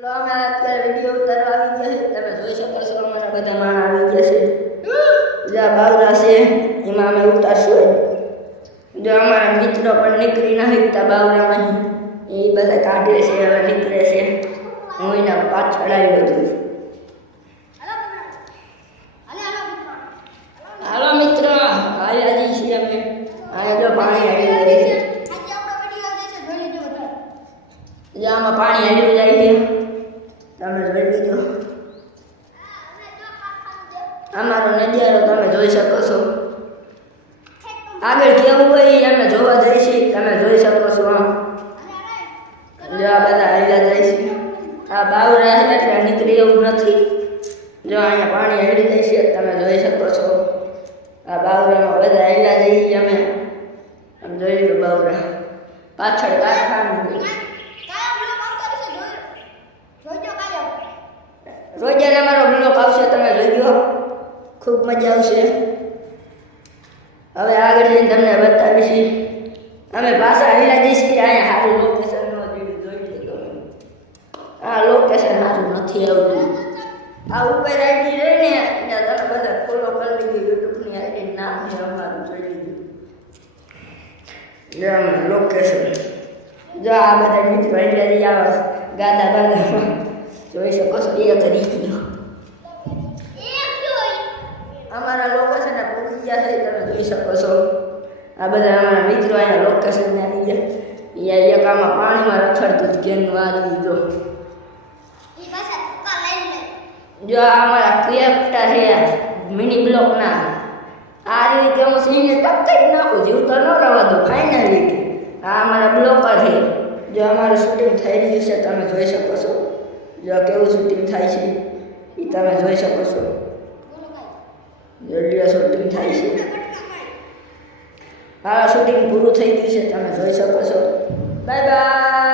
ચલો અમે અત્યારે વિડીયો ઉતારવા આવી ગયા છે. તમે જોઈ શકો છો અમારા બધા માણસ આવી ગયા છે. જ્યાં બાવરા છે એમાં અમે ઉતારશું. જો અમારા મિત્રો પણ નીકળી ના શકતા બાવરામાં, એ બધા કાઢે છે, હવે નીકળે છે. હું એના પાછળ આવ્યો છું. હાલો મિત્રો, આવ્યા છીએ અમે. અહીંયા જો પાણી આવી જાય છે. આમાં પાણી આવી જાય છે, તમે જોઈ લીધો. અમારો નજારો તમે જોઈ શકો છો. આગળ કેવું હોય અમે જોવા જઈશું, તમે જોઈ શકો છો. આમ જો આ બધા હાલ્યા જાય છે. આ બાવરા છે એટલે નીકળી એવું નથી. જો અહીંયા પાણી હળી જાય છે, તમે જોઈ શકો છો. આ બાવરામાં બધા હાલ્યા જઈએ અમે. આમ જોઈ લો બાવરા પાછળ કારખાનું. રોજાને અમારો બ્લોક આવશે, તમે જોજો. ખૂબ મજા આવશે. હવે આગળ જઈને તમને બતાવીશું. અમે પાછા હાલ્યા જઈશું. અહીંયા સારું લોકેશન નો જોઈ લીધો. આ લોકેશન સારું નથી આવતું. આ ઉપર આઈડી રહી ને ત્યાં તમે બધા ફોલો કરી લીધી. યુટ્યુબની આઈડી નામ છે અમારું જોઈ લીધું. લોકેશન જો આ બધા મિત્રો એટલે આવે ગાદા બાદામાં જોઈ શકો છો. એ તરીકે અમારા લોકેશન પહોંચી ગયા છે, તમે જોઈ શકો છો. આ બધા અમારા મિત્રો એના લોકેશન ને આવી ગયા. એક આમાં પાણીમાં રખડતું ઘેરનું આવી જો. જો આ અમારા ક્રેફ્ટર છે મિની બ્લોક ના. આ રીતે હું સિંહને ટપકાઈ નાખું, જીવતો ન રહેવા દો ફાઇનલી. આ અમારા બ્લોકર છે. જો અમારું શૂટિંગ થઈ રહ્યું છે, તમે જોઈ શકો છો. જો કેવું શૂટિંગ થાય છે એ તમે જોઈ શકો છો. જલ્દી શૂટિંગ થાય છે. હા, શૂટિંગ પૂરું થઈ ગયું છે, તમે જોઈ શકો છો. Bye bye.